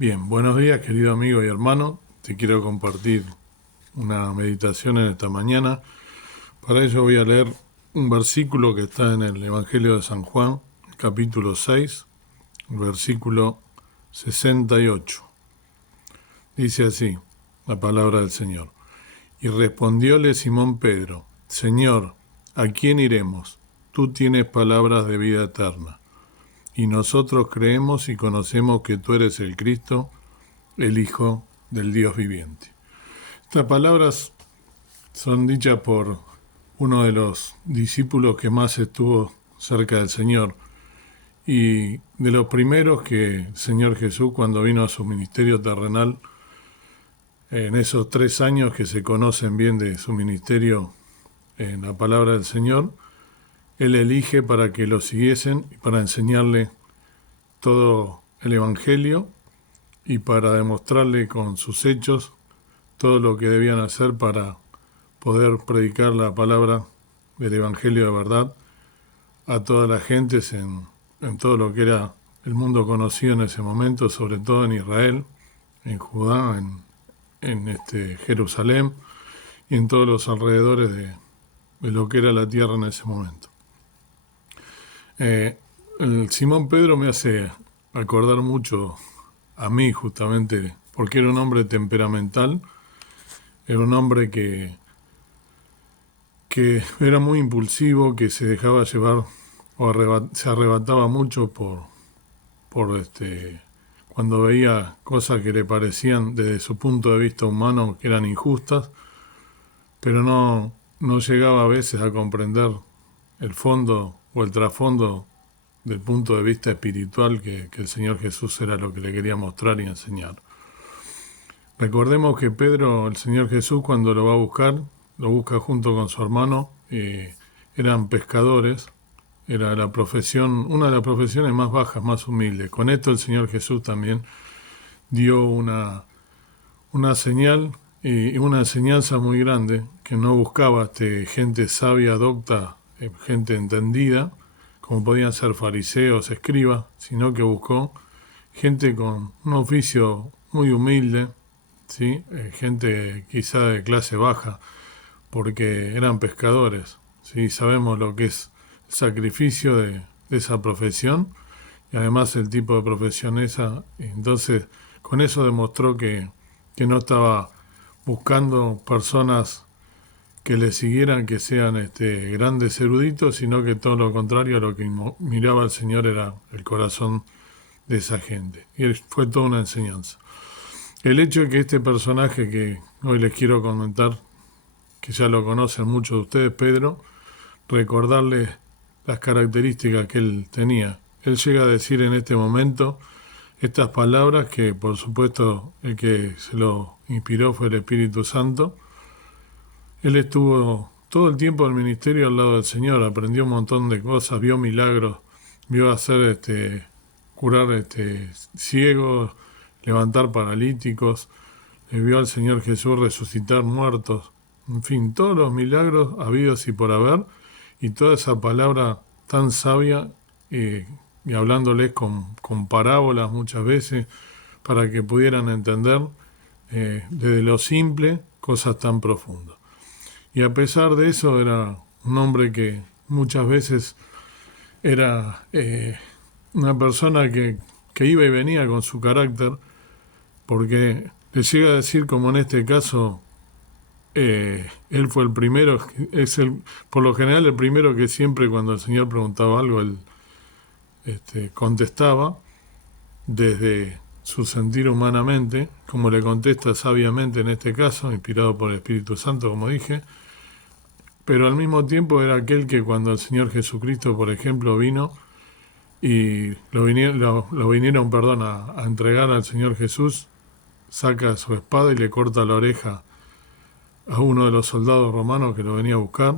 Bien, buenos días querido amigo y hermano. Te quiero compartir una meditación en esta mañana. Para ello voy a leer un versículo que está en el Evangelio de San Juan, capítulo 6, versículo 68. Dice así la palabra del Señor. Y respondióle Simón Pedro, Señor, ¿a quién iremos? Tú tienes palabras de vida eterna. Y nosotros creemos y conocemos que tú eres el Cristo, el Hijo del Dios viviente. Estas palabras son dichas por uno de los discípulos que más estuvo cerca del Señor y de los primeros que el Señor Jesús, cuando vino a su ministerio terrenal, en esos 3 años que se conocen bien de su ministerio en la palabra del Señor, Él elige para que lo siguiesen y para enseñarle todo el Evangelio y para demostrarle con sus hechos todo lo que debían hacer para poder predicar la palabra del Evangelio de verdad a todas las gentes en todo lo que era el mundo conocido en ese momento, sobre todo en Israel, en Judá, en Jerusalén y en todos los alrededores de lo que era la tierra en ese momento. El Simón Pedro me hace acordar mucho a mí justamente, porque era un hombre temperamental, era un hombre que era muy impulsivo, que se dejaba llevar o se arrebataba mucho por cuando veía cosas que le parecían desde su punto de vista humano que eran injustas, pero no llegaba a veces a comprender el fondo o el trasfondo del punto de vista espiritual que el Señor Jesús era lo que le quería mostrar y enseñar. Recordemos que Pedro, el Señor Jesús, cuando lo va a buscar, lo busca junto con su hermano, eran pescadores, era la profesión, una de las profesiones más bajas, más humildes. Con esto el Señor Jesús también dio una señal y una enseñanza muy grande, que no buscaba gente sabia, docta, gente entendida, como podían ser fariseos, escribas, sino que buscó gente con un oficio muy humilde, ¿sí? Gente quizá de clase baja, porque eran pescadores, ¿sí? Sabemos lo que es el sacrificio de esa profesión y además el tipo de profesión esa. Entonces, con eso demostró que no estaba buscando personas que le siguieran, que sean grandes eruditos, sino que todo lo contrario, lo que miraba el Señor era el corazón de esa gente. Y fue toda una enseñanza. El hecho de que este personaje que hoy les quiero comentar, que ya lo conocen muchos de ustedes, Pedro, recordarles las características que él tenía. Él llega a decir en este momento estas palabras que, por supuesto, el que se lo inspiró fue el Espíritu Santo. Él estuvo todo el tiempo del ministerio al lado del Señor, aprendió un montón de cosas, vio milagros, vio hacer curar ciegos, levantar paralíticos, le vio al Señor Jesús resucitar muertos, en fin, todos los milagros habidos y por haber, y toda esa palabra tan sabia, y hablándoles con parábolas muchas veces, para que pudieran entender desde lo simple cosas tan profundas. Y a pesar de eso era un hombre que muchas veces era una persona que iba y venía con su carácter, porque le llega a decir, como en este caso, él fue el primero, por lo general el primero que siempre cuando el Señor preguntaba algo, él contestaba desde su sentir humanamente, como le contesta sabiamente en este caso, inspirado por el Espíritu Santo, como dije, pero al mismo tiempo era aquel que cuando el Señor Jesucristo, por ejemplo, vino y lo vinieron a entregar al Señor Jesús, saca su espada y le corta la oreja a uno de los soldados romanos que lo venía a buscar,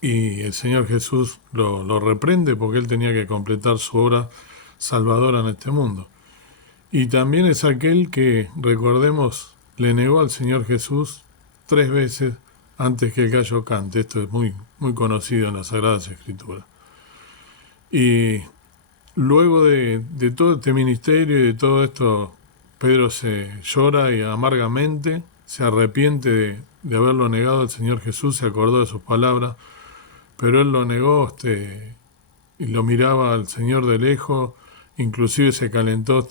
y el Señor Jesús lo reprende porque él tenía que completar su obra salvadora en este mundo. Y también es aquel que, recordemos, le negó al Señor Jesús 3 veces antes que el gallo cante. Esto es muy, muy conocido en las Sagradas Escrituras. Y luego de todo este ministerio y de todo esto, Pedro se llora y amargamente, se arrepiente de haberlo negado al Señor Jesús, se acordó de sus palabras, pero él lo negó, y lo miraba al Señor de lejos, inclusive se calentó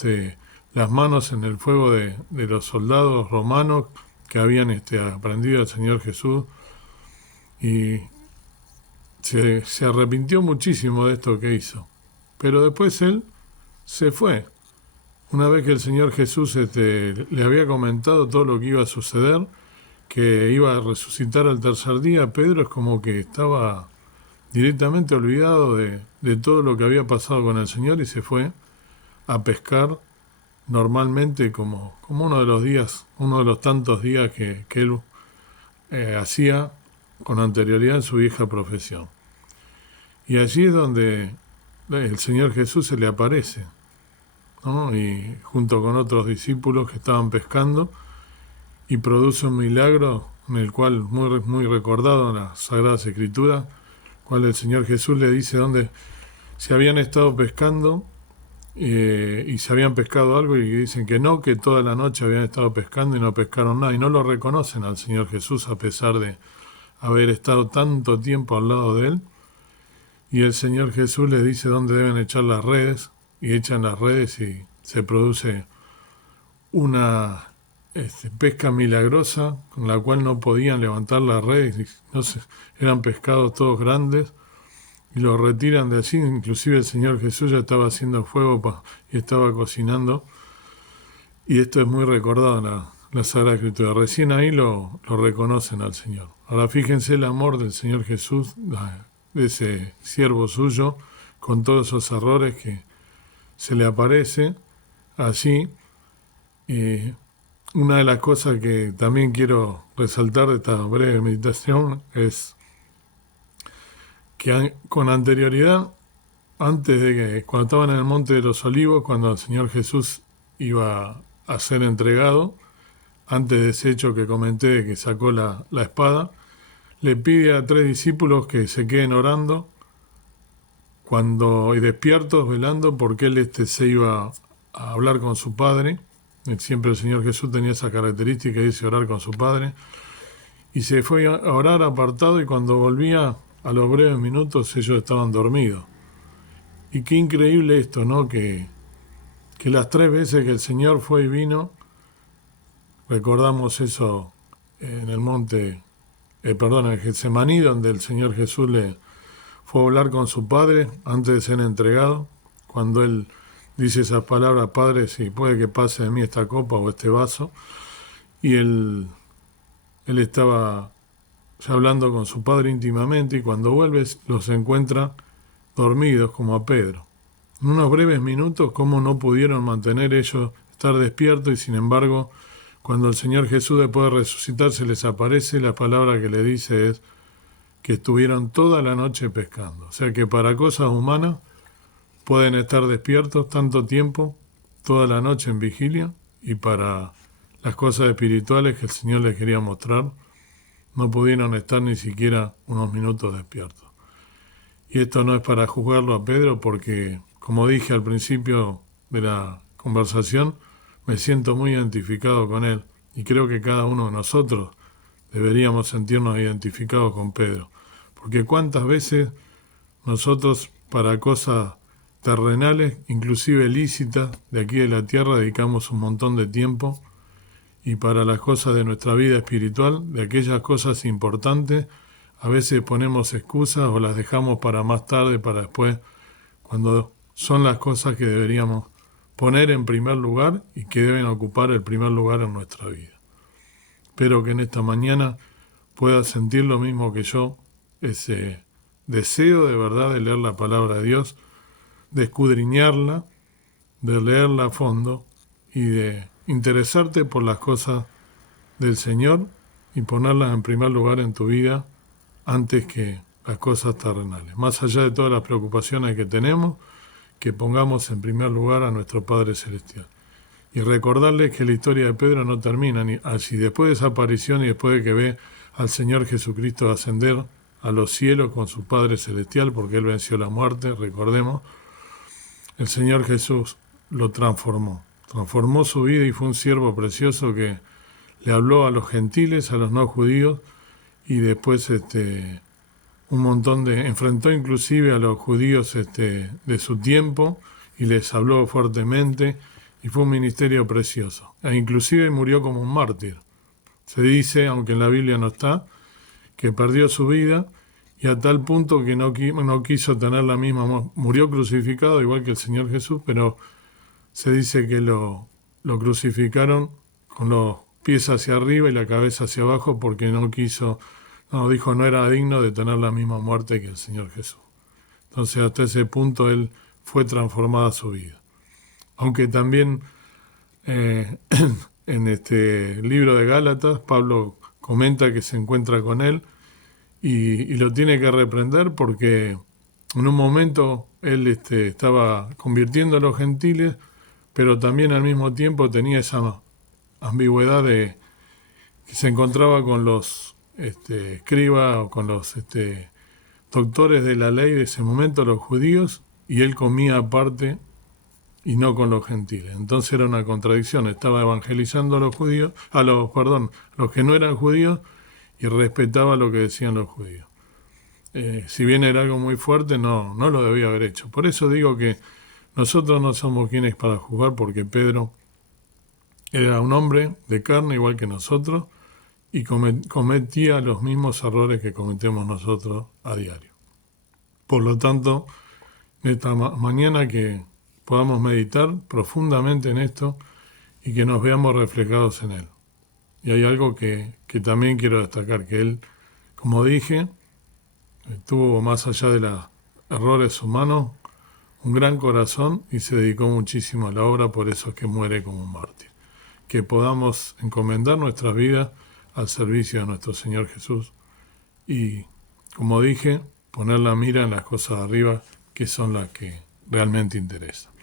las manos en el fuego de los soldados romanos que habían aprendido al Señor Jesús, y se arrepintió muchísimo de esto que hizo. Pero después él se fue. Una vez que el Señor Jesús le había comentado todo lo que iba a suceder, que iba a resucitar al tercer día, Pedro es como que estaba directamente olvidado de todo lo que había pasado con el Señor y se fue a pescar normalmente como uno de los días, uno de los tantos días que él hacía con anterioridad en su vieja profesión. Y allí es donde el Señor Jesús se le aparece, ¿no? Y junto con otros discípulos que estaban pescando, y produce un milagro en el cual, muy recordado en las Sagradas Escrituras, cual el Señor Jesús le dice dónde se habían estado pescando y se habían pescado algo y dicen que no, que toda la noche habían estado pescando y no pescaron nada, y no lo reconocen al Señor Jesús a pesar de haber estado tanto tiempo al lado de él. Y el Señor Jesús les dice dónde deben echar las redes, y echan las redes y se produce una pesca milagrosa con la cual no podían levantar las redes, no sé, eran pescados todos grandes, y los retiran de allí. Inclusive el Señor Jesús ya estaba haciendo fuego y estaba cocinando, y esto es muy recordado en la Sagrada Escritura. Recién ahí lo reconocen al Señor. Ahora fíjense el amor del Señor Jesús, de ese siervo suyo, con todos esos errores que se le aparece así. Una de las cosas que también quiero resaltar de esta breve meditación es que con anterioridad, antes de que, cuando estaban en el Monte de los Olivos, cuando el Señor Jesús iba a ser entregado, antes de ese hecho que comenté de que sacó la espada, le pide a 3 discípulos que se queden orando y despiertos, velando, porque él se iba a hablar con su Padre. Siempre el Señor Jesús tenía esa característica, dice orar con su Padre, y se fue a orar apartado, y cuando volvía a los breves minutos ellos estaban dormidos. Y qué increíble esto, ¿no? Que las 3 veces que el Señor fue y vino, recordamos eso en el monte, en el Getsemaní, donde el Señor Jesús le fue a hablar con su Padre antes de ser entregado, cuando él dice esas palabras: Padre, si puede que pase de mí esta copa o este vaso. Y él estaba ya hablando con su Padre íntimamente, y cuando vuelve los encuentra dormidos como a Pedro. En unos breves minutos, cómo no pudieron mantener ellos estar despiertos, y sin embargo, cuando el Señor Jesús, después de resucitar, se les aparece, la palabra que le dice es que estuvieron toda la noche pescando. O sea que para cosas humanas pueden estar despiertos tanto tiempo, toda la noche en vigilia, y para las cosas espirituales que el Señor les quería mostrar, no pudieron estar ni siquiera unos minutos despiertos. Y esto no es para juzgarlo a Pedro, porque, como dije al principio de la conversación, me siento muy identificado con él, y creo que cada uno de nosotros deberíamos sentirnos identificados con Pedro, porque cuántas veces nosotros para cosas terrenales, inclusive lícitas, de aquí de la tierra, dedicamos un montón de tiempo, y para las cosas de nuestra vida espiritual, de aquellas cosas importantes, a veces ponemos excusas o las dejamos para más tarde, para después, cuando son las cosas que deberíamos poner en primer lugar y que deben ocupar el primer lugar en nuestra vida. Espero que en esta mañana puedas sentir lo mismo que yo, ese deseo de verdad de leer la palabra de Dios, de escudriñarla, de leerla a fondo y de interesarte por las cosas del Señor y ponerlas en primer lugar en tu vida antes que las cosas terrenales. Más allá de todas las preocupaciones que tenemos, que pongamos en primer lugar a nuestro Padre Celestial. Y recordarles que la historia de Pedro no termina así. Después de esa aparición y después de que ve al Señor Jesucristo ascender a los cielos con su Padre Celestial, porque Él venció la muerte, recordemos, el Señor Jesús lo transformó su vida y fue un siervo precioso que le habló a los gentiles, a los no judíos, y después enfrentó inclusive a los judíos de su tiempo y les habló fuertemente, y fue un ministerio precioso. E inclusive murió como un mártir. Se dice, aunque en la Biblia no está, que perdió su vida y a tal punto que no quiso tener la misma... Murió crucificado igual que el Señor Jesús, pero se dice que lo crucificaron con los pies hacia arriba y la cabeza hacia abajo porque dijo no era digno de tener la misma muerte que el Señor Jesús. Entonces hasta ese punto él fue transformada su vida. Aunque también en este libro de Gálatas, Pablo comenta que se encuentra con él y lo tiene que reprender porque en un momento él estaba convirtiendo a los gentiles, pero también al mismo tiempo tenía esa ambigüedad de que se encontraba con los escribas o con los doctores de la ley de ese momento, los judíos, y él comía aparte y no con los gentiles. Entonces era una contradicción, estaba evangelizando a los judíos, los que no eran judíos, y respetaba lo que decían los judíos. Si bien era algo muy fuerte, no lo debía haber hecho. Por eso digo que nosotros no somos quienes para juzgar, porque Pedro era un hombre de carne igual que nosotros y cometía los mismos errores que cometemos nosotros a diario. Por lo tanto, esta mañana que podamos meditar profundamente en esto y que nos veamos reflejados en él. Y hay algo que también quiero destacar, que él, como dije, tuvo más allá de los errores humanos, un gran corazón y se dedicó muchísimo a la obra, por eso es que muere como un mártir. Que podamos encomendar nuestras vidas al servicio de nuestro Señor Jesús y, como dije, poner la mira en las cosas de arriba, que son las que realmente interesan.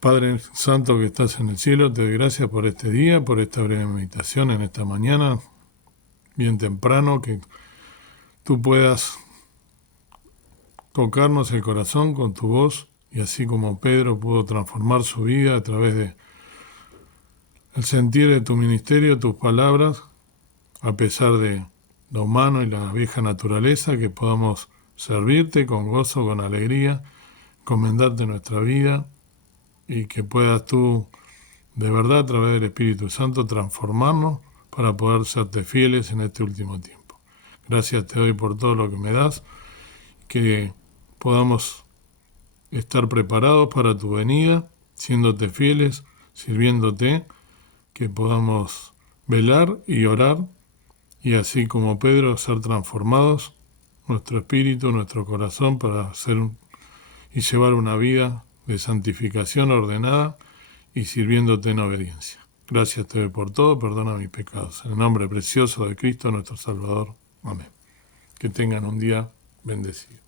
Padre Santo que estás en el cielo, te doy gracias por este día, por esta breve meditación en esta mañana, bien temprano, que tú puedas tocarnos el corazón con tu voz, y así como Pedro pudo transformar su vida a través de el sentir de tu ministerio, tus palabras, a pesar de lo humano y la vieja naturaleza, que podamos servirte con gozo, con alegría, encomendarte nuestra vida, y que puedas tú, de verdad, a través del Espíritu Santo, transformarnos para poder serte fieles en este último tiempo. Gracias te doy por todo lo que me das, que podamos estar preparados para tu venida, siéndote fieles, sirviéndote, que podamos velar y orar, y así como Pedro, ser transformados, nuestro espíritu, nuestro corazón, para hacer y llevar una vida de santificación ordenada y sirviéndote en obediencia. Gracias te doy por todo, perdona mis pecados. En el nombre precioso de Cristo nuestro Salvador. Amén. Que tengan un día bendecido.